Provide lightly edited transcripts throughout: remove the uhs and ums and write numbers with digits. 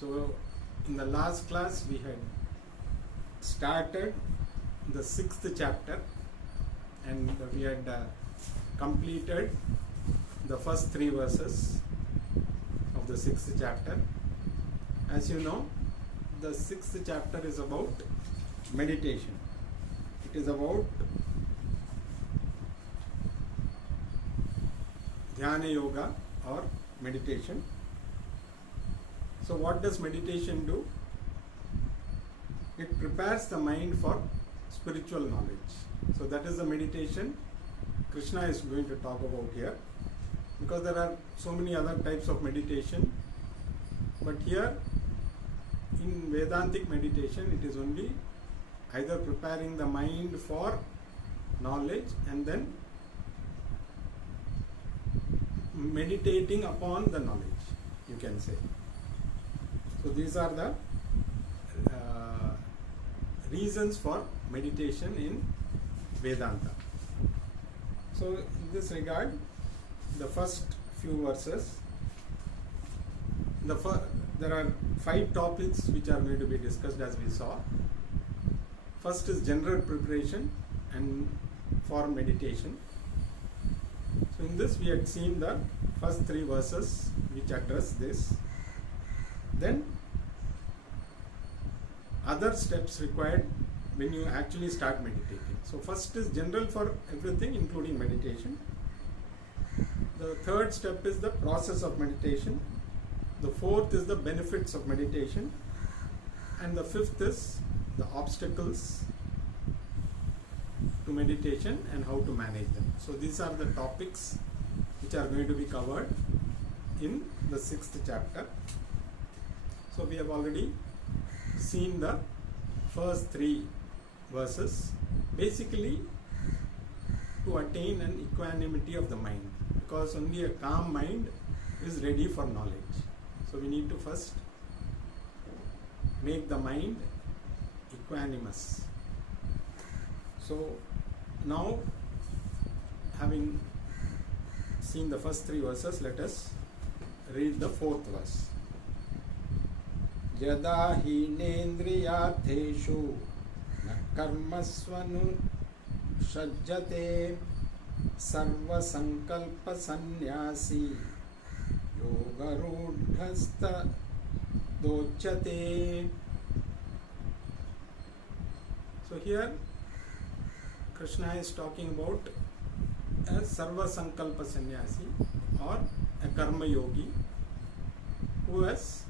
So in the last class we had started the 6th chapter and we had completed the first 3 verses of the 6th chapter. As you know, the 6th chapter is about meditation. It is about Dhyana Yoga or meditation. So what does meditation do? It prepares the mind for spiritual knowledge. So that is the meditation Krishna is going to talk about here, because there are so many other types of meditation, but here in Vedantic meditation it is only either preparing the mind for knowledge and then meditating upon the knowledge, you can say. So these are the reasons for meditation in Vedanta. So in this regard, the first few verses, there are 5 topics which are going to be discussed as we saw. First is general preparation and for meditation. So in this we had seen the first 3 verses which address this. Then other steps required when you actually start meditating. So first is general for everything including meditation. The third step is the process of meditation. The fourth is the benefits of meditation. And the fifth is the obstacles to meditation and how to manage them. So these are the topics which are going to be covered in the 6th chapter. So we have already seen the first 3 verses, basically to attain an equanimity of the mind, because only a calm mind is ready for knowledge. So we need to first make the mind equanimous. So now, having seen the first 3 verses, let us read the 4th verse. Yada hinendriyartheshu na karmasvanu shajjate sarva sankalpa sannyasi yoga rudhasta dochyate. So here Krishna is talking about a sarva sankalpa sannyasi or a karma yogi who has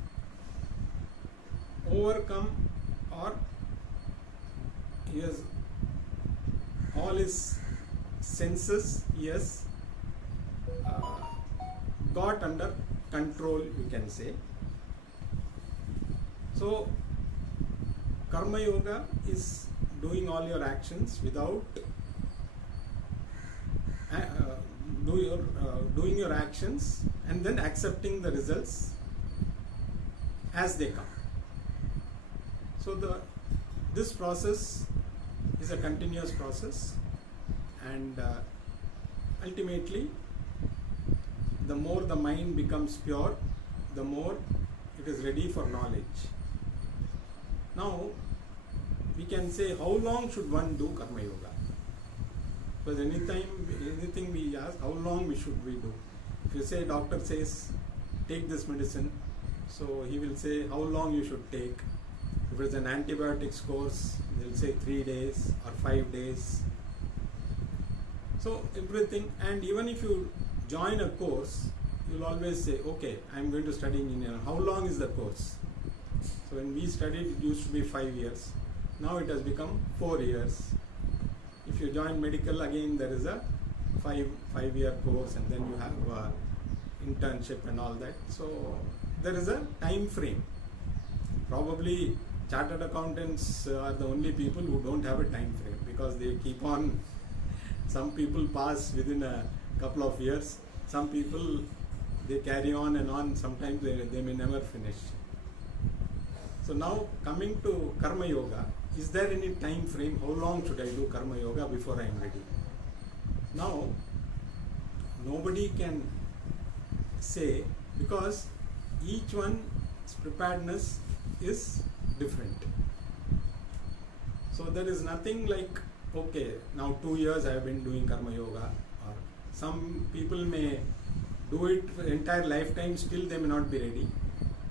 overcome, or he has all his senses, he has got under control, you can say. So karma yoga is doing all your actions without doing your actions and then accepting the results as they come. So this process is a continuous process, and ultimately the more the mind becomes pure, the more it is ready for knowledge. Now we can say, how long should one do karma yoga? Because anything we ask, how long should we do? If you say, doctor says take this medicine, so he will say how long you should take. If it's an antibiotics course, they'll say 3 days or 5 days. So everything, and even if you join a course, you'll always say, okay, I'm going to study engineering. How long is the course? So when we studied, it used to be 5 years. Now it has become 4 years. If you join medical, again there is a 5-year course, and then you have internship and all that. So there is a time frame. Probably chartered accountants are the only people who don't have a time frame, because they keep on, some people pass within a couple of years, some people they carry on and on, sometimes they may never finish. So now coming to karma yoga, is there any time frame? How long should I do karma yoga before I am ready? Now nobody can say, because each one preparedness is different. So there is nothing like, okay, now 2 years I have been doing Karma Yoga, or some people may do it for entire lifetime, still they may not be ready.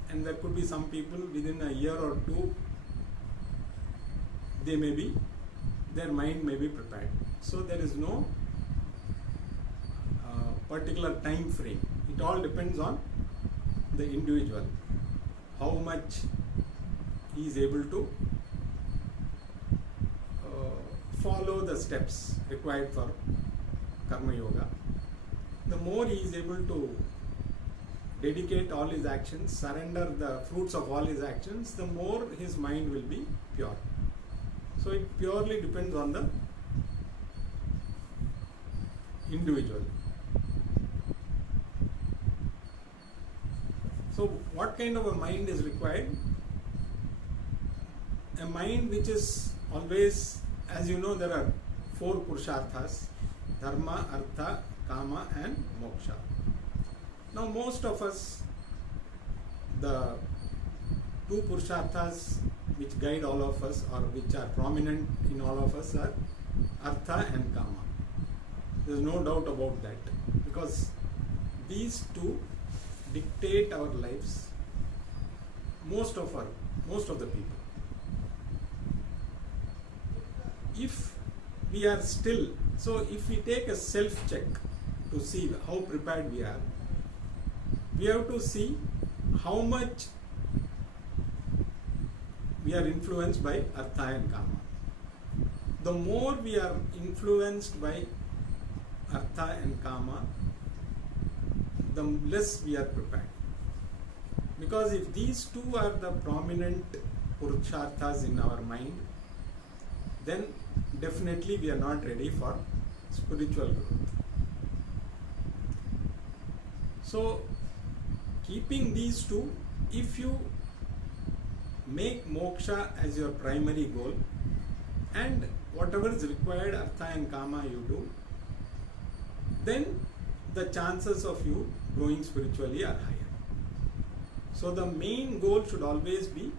And there could be some people within a year or two, their mind may be prepared. So there is no particular time frame. It all depends on the individual, how much he is able to follow the steps required for Karma Yoga. The more he is able to dedicate all his actions, surrender the fruits of all his actions, the more his mind will be pure. So it purely depends on the individual. So what kind of a mind is required? A mind which is always, as you know, there are 4 Purusharthas: Dharma, Artha, Kama and Moksha. Now most of us, the 2 Purusharthas which guide all of us, or which are prominent in all of us, are Artha and Kama. There is no doubt about that, because these 2 dictate our lives, most of the people. If we are still, so if we take a self-check to see how prepared we are, we have to see how much we are influenced by Artha and Kama. The more we are influenced by Artha and Kama, the less we are prepared. Because if these 2 are the prominent Purusharthas in our mind, then definitely we are not ready for spiritual growth. So, keeping these 2, if you make moksha as your primary goal, and whatever is required, Artha and Kama, you do, then the chances of you growing spiritually are higher. So the main goal should always be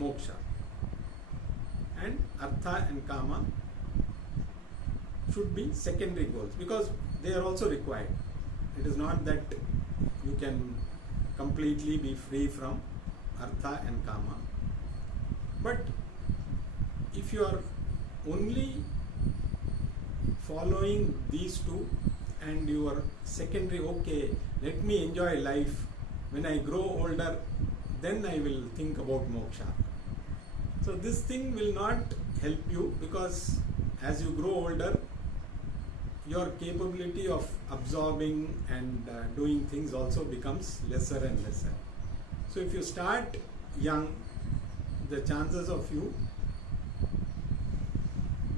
moksha, and Artha and Kama should be secondary goals, because they are also required. It is not that you can completely be free from Artha and Kama, but if you are only following these 2 and your secondary, okay, let me enjoy life, when I grow older then I will think about moksha. So this thing will not help you, because as you grow older, your capability of absorbing and doing things also becomes lesser and lesser. So if you start young, the chances of you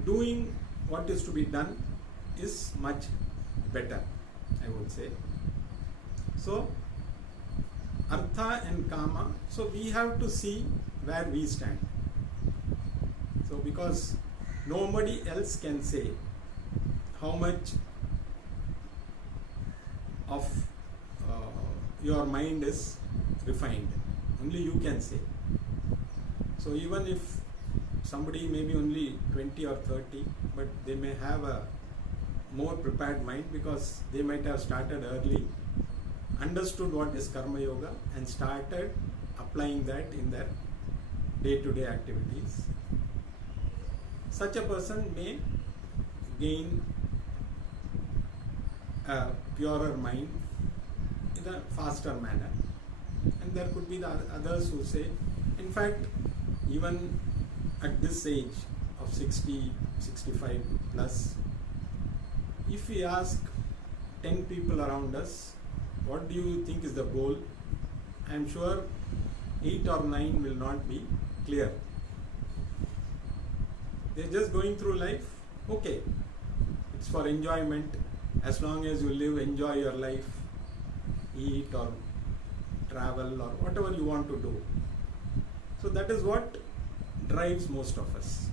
doing what is to be done is much better, I would say. So Artha and Kama, so we have to see where we stand. So because nobody else can say how much of your mind is refined, only you can say. So even if somebody may be only 20 or 30, but they may have a more prepared mind, because they might have started early, understood what is Karma Yoga and started applying that in their day-to-day activities. Such a person may gain a purer mind in a faster manner. And there could be the others who say, in fact, even at this age of 60, 65 plus, if we ask 10 people around us, what do you think is the goal? I am sure 8 or 9 will not be clear. They are just going through life. Okay, it's for enjoyment. As long as you live, enjoy your life, eat or travel or whatever you want to do. So that is what drives most of us.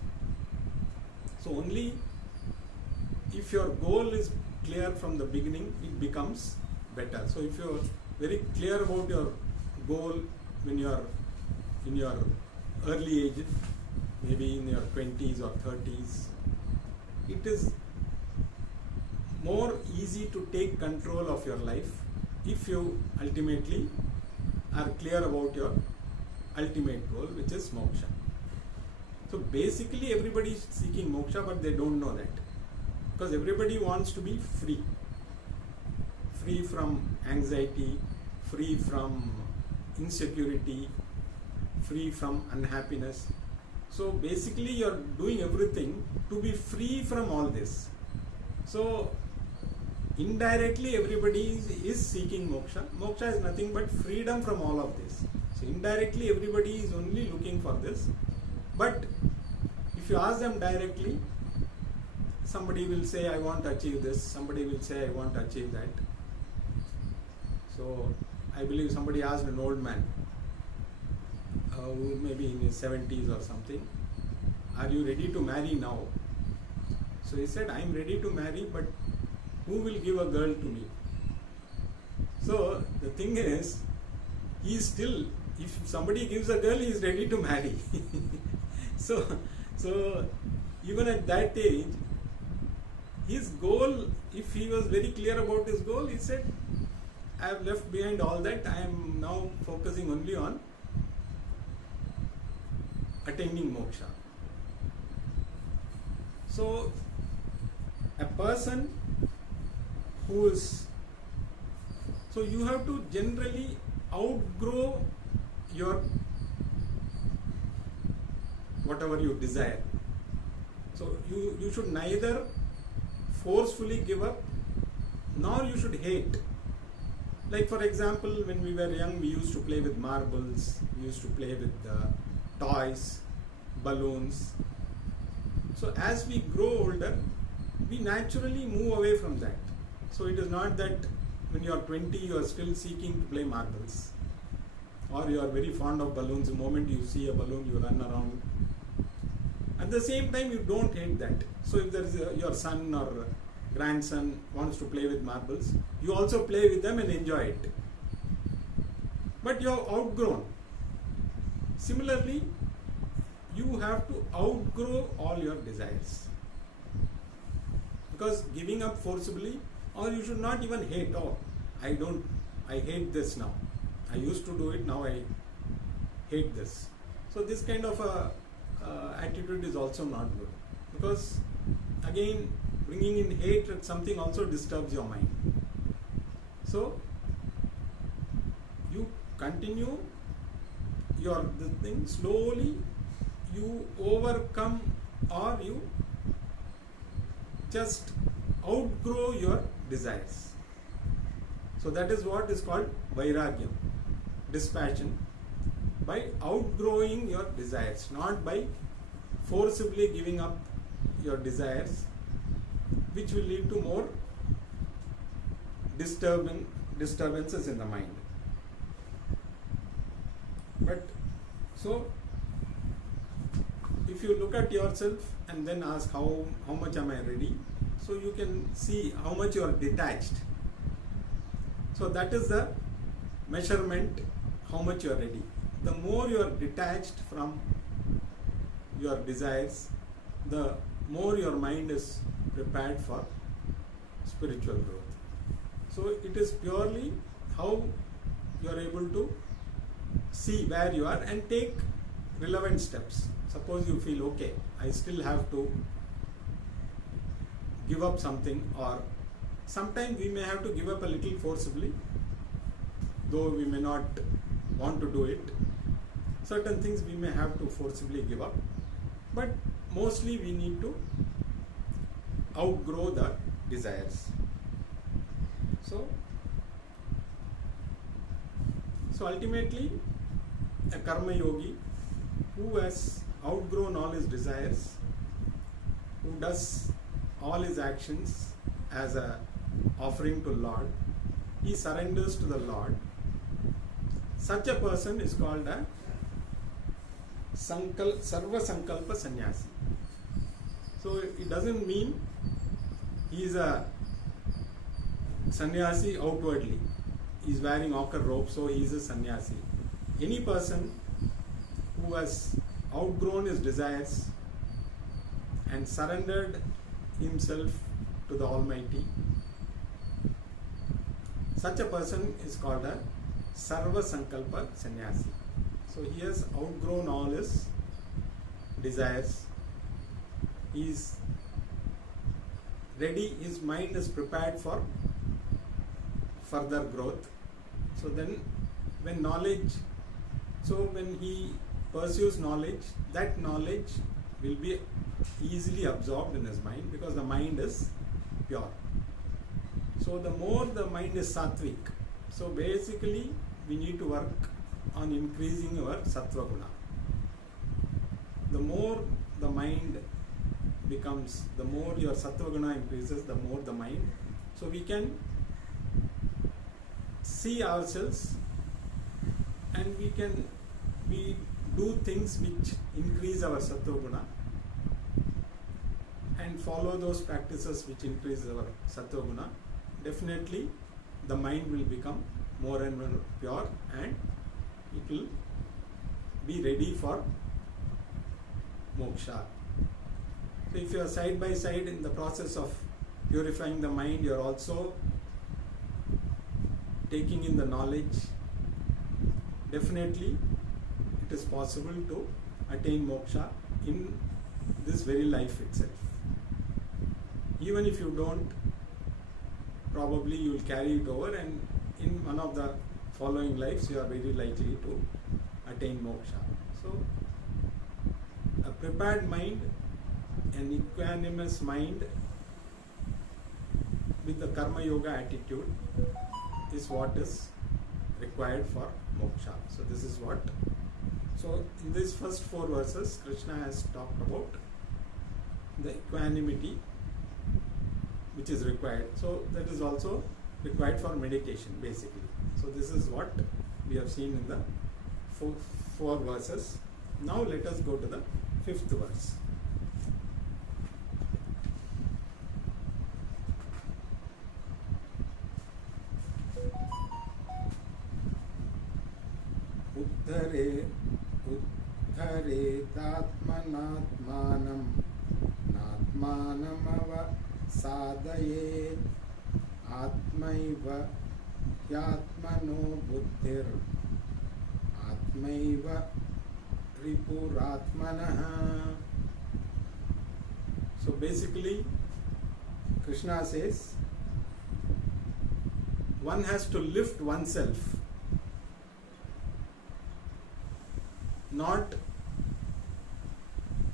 So only if your goal is clear from the beginning, it becomes better. So if you are very clear about your goal when you are in your early age, maybe in your 20s or 30s, it is more easy to take control of your life if you ultimately are clear about your ultimate goal, which is moksha. So basically everybody is seeking moksha, but they don't know that, because everybody wants to be free from anxiety, free from insecurity, free from unhappiness. So basically you are doing everything to be free from all this. So indirectly everybody is seeking moksha. Moksha is nothing but freedom from all of this. So indirectly everybody is only looking for this. But if you ask them directly, somebody will say, I want to achieve this, somebody will say, I want to achieve that. So I believe somebody asked an old man, who maybe in his 70s or something, are you ready to marry now? So he said, I am ready to marry, but who will give a girl to me? So the thing is, he is still, if somebody gives a girl, he is ready to marry. So even at that age, his goal, if he was very clear about his goal, he said, I have left behind all that, I am now focusing only on attaining moksha. So a person who is, so you have to generally outgrow your whatever you desire. So you should neither forcefully give up, nor you should hate. Like for example, when we were young, we used to play with marbles, we used to play with toys, balloons. So as we grow older, we naturally move away from that. So it is not that when you are 20, you are still seeking to play marbles, or you are very fond of balloons. The moment you see a balloon, you run around. At the same time, you don't hate that. So if there is your son or grandson wants to play with marbles, you also play with them and enjoy it. But you have outgrown. Similarly, you have to outgrow all your desires. Because giving up forcibly, or you should not even hate, oh, I hate this now. I used to do it, now I hate this. So this kind of attitude is also not good. Because again, bringing in hate, something also disturbs your mind. So you continue the thing, slowly you overcome, or you just outgrow your desires. So that is what is called vairagyam, dispassion, by outgrowing your desires, not by forcibly giving up your desires, which will lead to more disturbances in the mind. But so if you look at yourself and then ask how much am I ready, so you can see how much you are detached. So that is the measurement, how much you are ready. The more you are detached from your desires, the more your mind is prepared for spiritual growth. So it is purely how you are able to see where you are and take relevant steps. Suppose you feel, okay, I still have to give up something, or sometimes we may have to give up a little forcibly, though we may not want to do it. Certain things we may have to forcibly give up, but mostly we need to outgrow the desires. So ultimately, a karma yogi who has outgrown all his desires, who does all his actions as a offering to Lord, he surrenders to the Lord. Such a person is called a Sarva Sankalpa Sannyasi. So it doesn't mean he is a sannyasi outwardly. He is wearing ochre robe, so he is a sannyasi. any person who has outgrown his desires and surrendered himself to the Almighty, such a person is called a Sarva Sankalpa Sannyasi. So he has outgrown all his desires. He is ready, his mind is prepared for further growth. So then when he pursues knowledge, that knowledge will be easily absorbed in his mind because the mind is pure. So the more the mind is sattvic, so basically we need to work on increasing our sattva guna. The more the mind becomes, the more your sattva guna increases, the more the mind. So we can see ourselves and we do things which increase our sattva guna and follow those practices which increase our sattva guna. Definitely the mind will become more and more pure and it will be ready for moksha. So if you are side by side in the process of purifying the mind, you are also taking in the knowledge. Definitely it is possible to attain moksha in this very life itself. Even if you don't, probably you will carry it over, and in one of the following lives you are very likely to attain moksha. So a prepared mind, an equanimous mind with the karma yoga attitude is what is required for moksha. So this is what. So in these first 4 verses, Krishna has talked about the equanimity which is required. So that is also required for meditation basically. So this is what we have seen in the 4 verses. Now let us go to the 5th verse. Uddharetatmanatmanam natmanamava sadayet atmaiva yatmano buddhir atmaiva ripuratmanaha. So basically Krishna says one has to lift oneself, not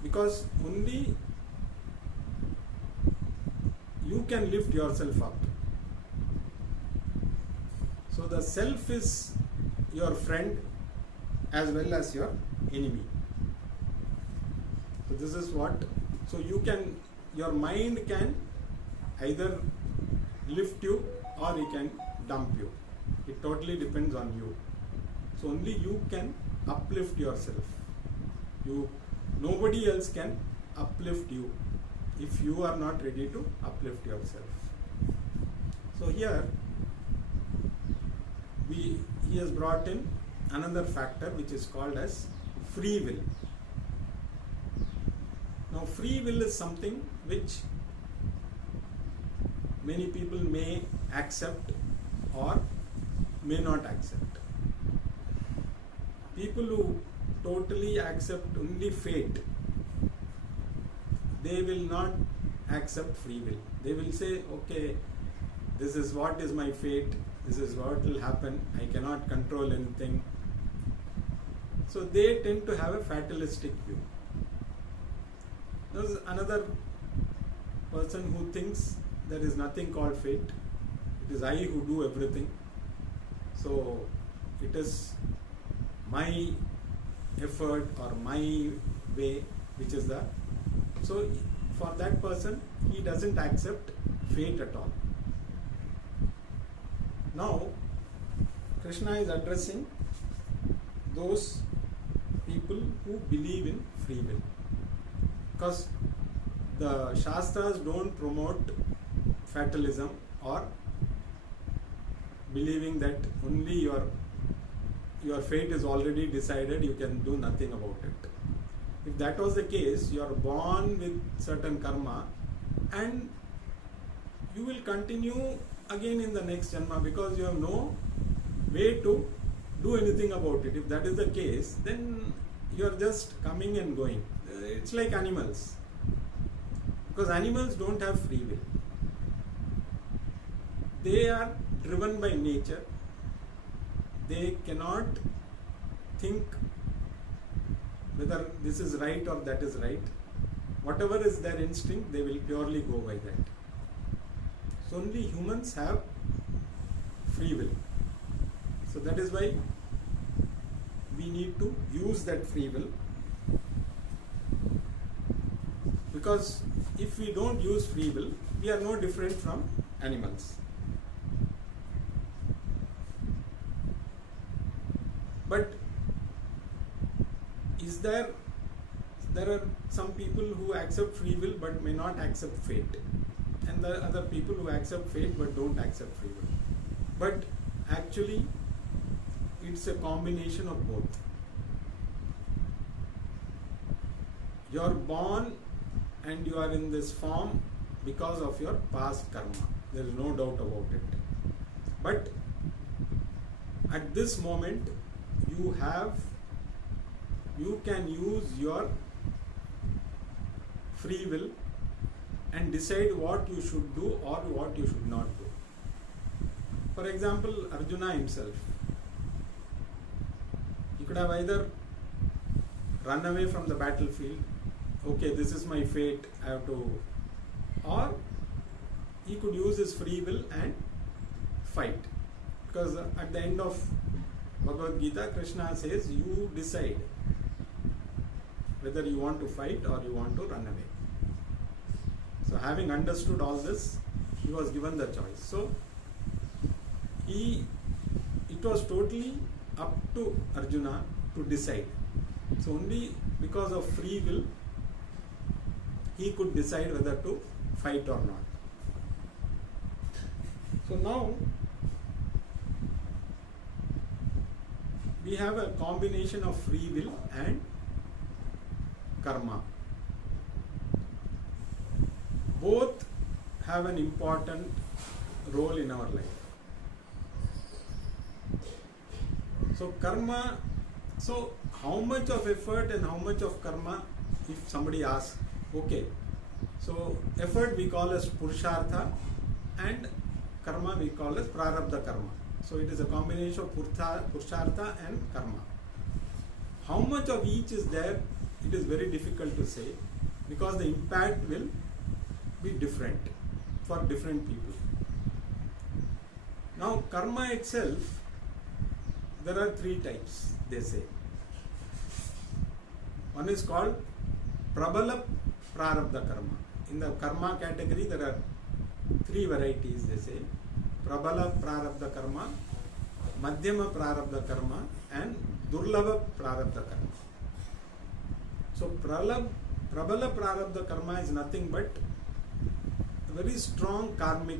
because only you can lift yourself up. So the self is your friend as well as your enemy. So this is what, so you can, your mind can either lift you or it can dump you. It totally depends on you. So only you can uplift yourself. Nobody else can uplift you if you are not ready to uplift yourself. So here he has brought in another factor which is called as free will. Now free will is something which many people may accept or may not accept. People who totally accept only fate, they will not accept free will. They will say, okay, this is what is my fate, this is what will happen, I cannot control anything. So they tend to have a fatalistic view. There is another person who thinks there is nothing called fate, it is I who do everything. So it is my effort or my way which is the, so for that person he doesn't accept fate at all. Now Krishna is addressing those people who believe in free will, because the Shastras don't promote fatalism or believing that only your your fate is already decided, you can do nothing about it. If that was the case, you are born with certain karma and you will continue again in the next janma because you have no way to do anything about it. If that is the case, then you are just coming and going. It's like animals, because animals don't have free will. They are driven by nature. They cannot think whether this is right or that is right. Whatever is their instinct, they will purely go by that. So only humans have free will. So that is why we need to use that free will, because if we don't use free will, we are no different from animals. But there are some people who accept free will but may not accept fate, and there are other people who accept fate but don't accept free will. But actually it's a combination of both. You are born and you are in this form because of your past karma. There is no doubt about it. But at this moment you can use your free will and decide what you should do or what you should not do. For example, Arjuna himself, he could have either run away from the battlefield, okay, this is my fate, I have to, or he could use his free will and fight. Because at the end of Bhagavad Gita, Krishna says, you decide whether you want to fight or you want to run away. So having understood all this, he was given the choice. So it was totally up to Arjuna to decide. So only because of free will he could decide whether to fight or not. So now we have a combination of free will and karma. Both have an important role in our life. So karma, so how much of effort and how much of karma, if somebody asks, okay, so effort we call as purushartha and karma we call as prarabdha karma. So it is a combination of purushartha and karma. How much of each is there, it is very difficult to say, because the impact will be different for different people. Now karma itself, there are three types, they say. One is called prabala prarabdha karma. In the karma category there are three varieties, they say. Prabala prarabdha karma, madhyama prarabdha karma and durlabha prarabdha karma. So prabala prarabdha karma is nothing but a very strong karmic,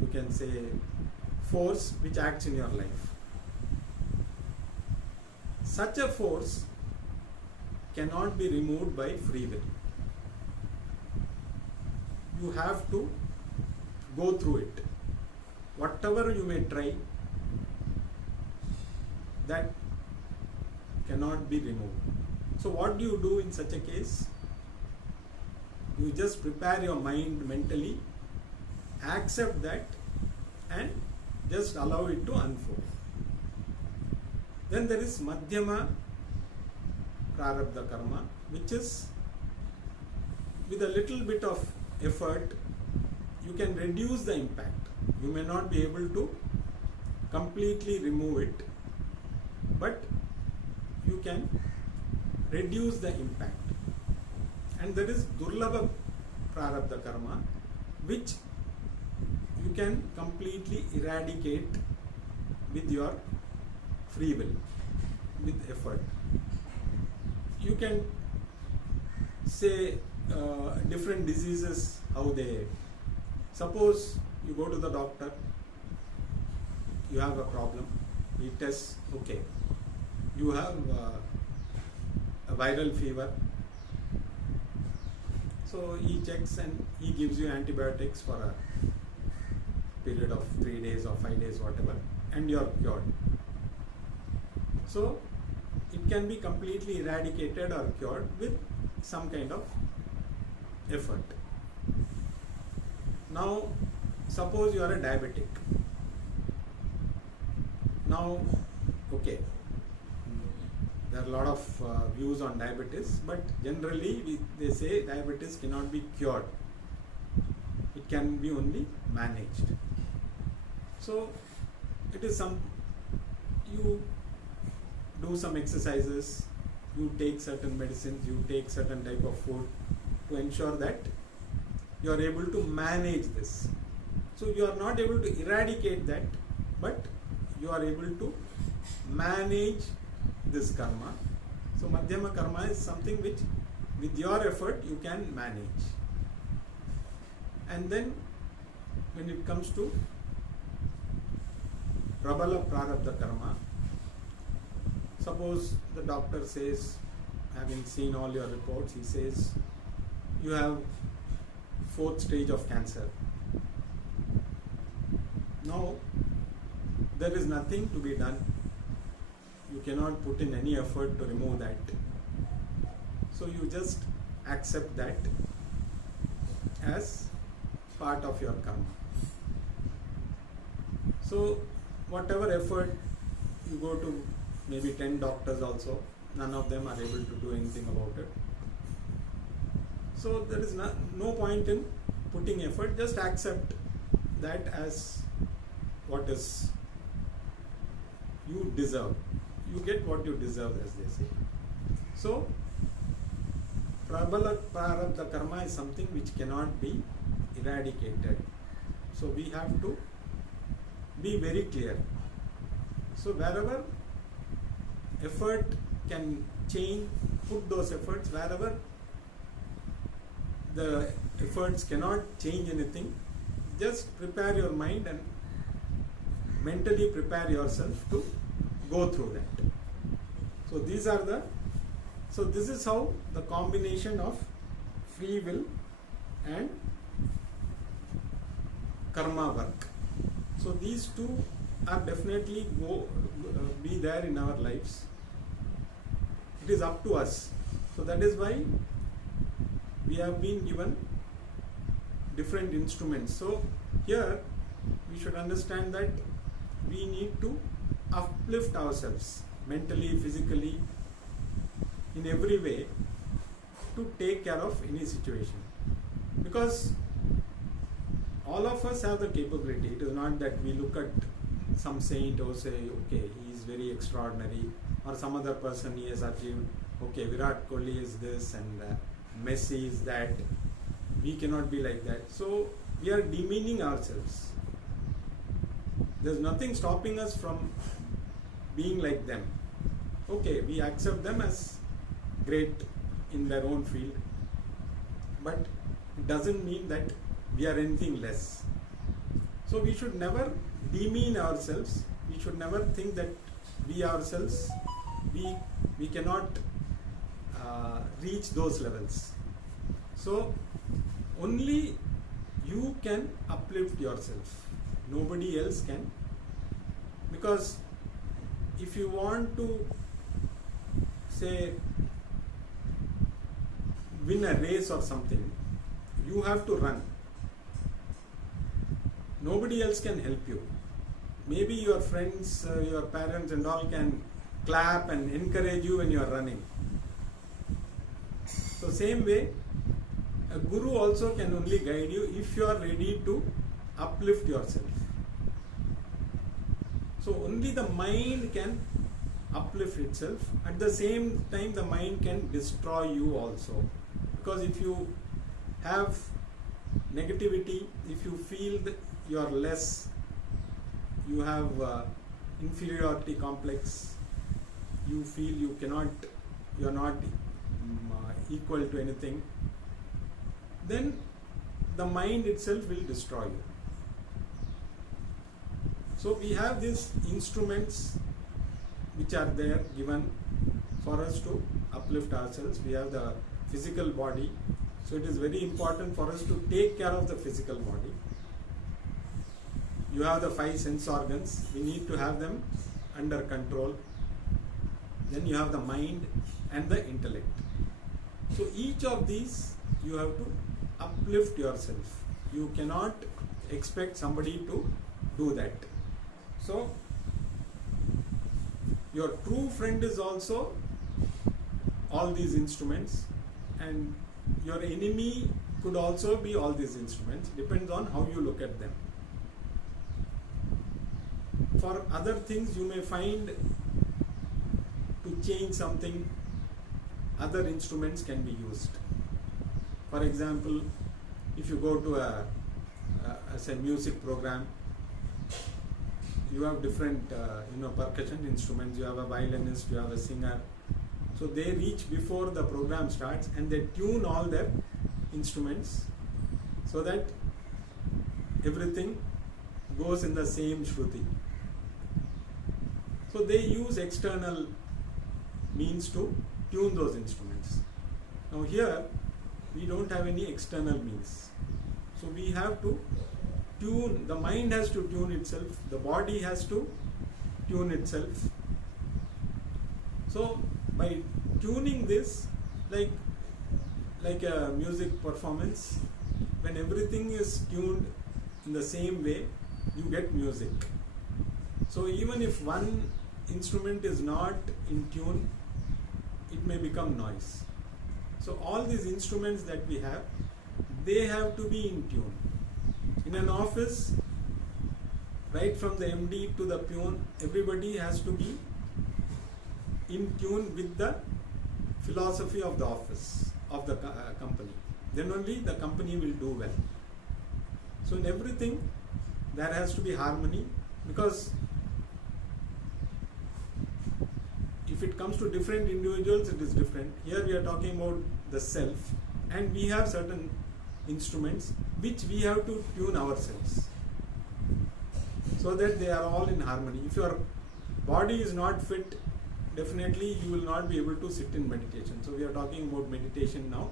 you can say, force which acts in your life. Such a force cannot be removed by free will. You have to go through it. Whatever you may try, that cannot be removed. So what do you do in such a case? You just prepare your mind mentally, accept that and just allow it to unfold. Then there is madhyama prarabdha karma, which is with a little bit of effort you can reduce the impact. You may not be able to completely remove it, but you can reduce the impact. And there is durlabha prarabdha karma, which you can completely eradicate with your free will, with effort. You can say different diseases, how they, suppose you go to the doctor you have a problem, he tests, okay, you have a viral fever, so he checks and he gives you antibiotics for a period of 3 days or 5 days, whatever, and you are cured. So it can be completely eradicated or cured with some kind of effort. Now suppose you are a diabetic. Now, okay, there are a lot of views on diabetes, but generally they say diabetes cannot be cured. It can be only managed. So it is you do some exercises, you take certain medicines, you take certain type of food to ensure that you are able to manage this. So you are not able to eradicate that, but you are able to manage this karma. So Madhyama karma is something which with your effort you can manage. And then when it comes to Prabala Prarabdha karma, suppose the doctor says, having seen all your reports, he says you have 4th stage of cancer. Now there is nothing to be done. You cannot put in any effort to remove that. So you just accept that as part of your karma. So whatever effort, you go to maybe 10 doctors also, none of them are able to do anything about it. So there is no point in putting effort, just accept that as what is you deserve. You get what you deserve, as they say. So Prabala Prarabdha karma is something which cannot be eradicated. So we have to be very clear. So wherever effort can change, put those efforts. Wherever the efforts cannot change anything, just prepare your mind and mentally prepare yourself to go through that. So this is how the combination of free will and karma work. So these two are definitely be there in our lives. It is up to us. So that is why we have been given different instruments. So here we should understand that we need to uplift ourselves mentally, physically, in every way to take care of any situation. Because all of us have the capability. It is not that we look at some saint or say, okay, he is very extraordinary, or some other person he has achieved, okay, Virat Kohli is this and Messi is that. We cannot be like that. So we are demeaning ourselves. There's nothing stopping us from being like them. Okay, we accept them as great in their own field, but it doesn't mean that we are anything less. So we should never demean ourselves. We should never think that we ourselves, we cannot reach those levels. So only you can uplift yourself. Nobody else can. Because if you want to, say, win a race or something, you have to run. Nobody else can help you. Maybe your friends, your parents and all can clap and encourage you when you are running. So same way, a guru also can only guide you if you are ready to uplift yourself. So only the mind can uplift itself. At the same time, the mind can destroy you also. Because if you have negativity, if you feel that you are less, you have inferiority complex, you feel you are not equal to anything, then the mind itself will destroy you. So we have these instruments which are there given for us to uplift ourselves. We have the physical body, so it is very important for us to take care of the physical body. You have the 5 sense organs, we need to have them under control. Then you have the mind and the intellect. So each of these you have to uplift yourself. You cannot expect somebody to do that. So your true friend is also all these instruments, and your enemy could also be all these instruments. Depends on how you look at them. For other things you may find to change something, other instruments can be used. For example, if you go to a music program, you have different percussion instruments. You have a violinist, you have a singer. So they reach before the program starts and they tune all their instruments so that everything goes in the same shruti. So they use external means to tune those instruments. Now here we don't have any external means. So we have to tune, the mind has to tune itself, the body has to tune itself. So by tuning this, like a music performance, when everything is tuned in the same way, you get music. So even if one instrument is not in tune, it may become noise. So all these instruments that we have, they have to be in tune. In an office, right from the MD to the peon, everybody has to be in tune with the philosophy of the office, of the company. Then only the company will do well. So in everything, there has to be harmony, because if it comes to different individuals, it is different. Here we are talking about the self, and we have certain instruments which we have to tune ourselves so that they are all in harmony. If your body is not fit, definitely you will not be able to sit in meditation. So we are talking about meditation now.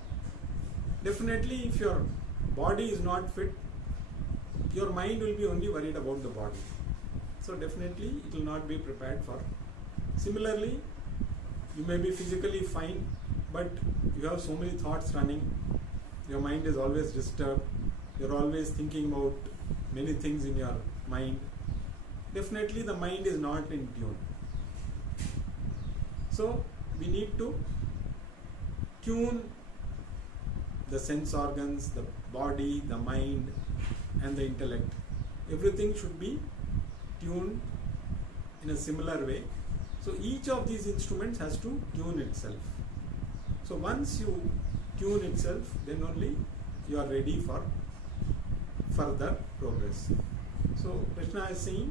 Definitely if your body is not fit, your mind will be only worried about the body. So definitely it will not be prepared for. Similarly, you may be physically fine, but you have so many thoughts running. Your mind is always disturbed. You're always thinking about many things in your mind. Definitely the mind is not in tune. So we need to tune the sense organs, the body, the mind and the intellect. Everything should be tuned in a similar way. So each of these instruments has to tune itself. So once you tune itself, then only you are ready for further progress. So Krishna is saying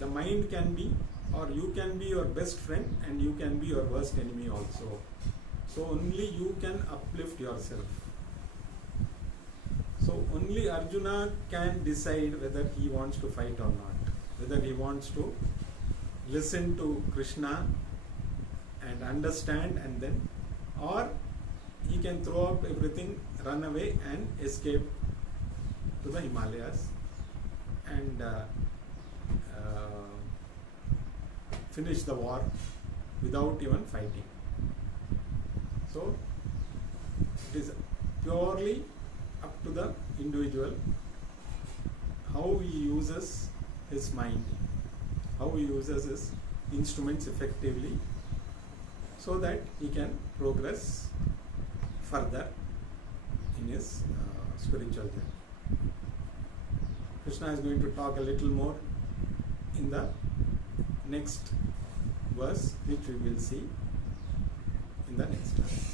the mind can be, or you can be your best friend and you can be your worst enemy also. So only you can uplift yourself. So only Arjuna can decide whether he wants to fight or not, whether he wants to listen to Krishna and understand and then, or he can throw up everything, run away and escape to the Himalayas and finish the war without even fighting. So it is purely up to the individual how he uses his mind, how he uses his instruments effectively, so that he can progress further in his spiritual journey. Krishna is going to talk a little more in the next verse, which we will see in the next class.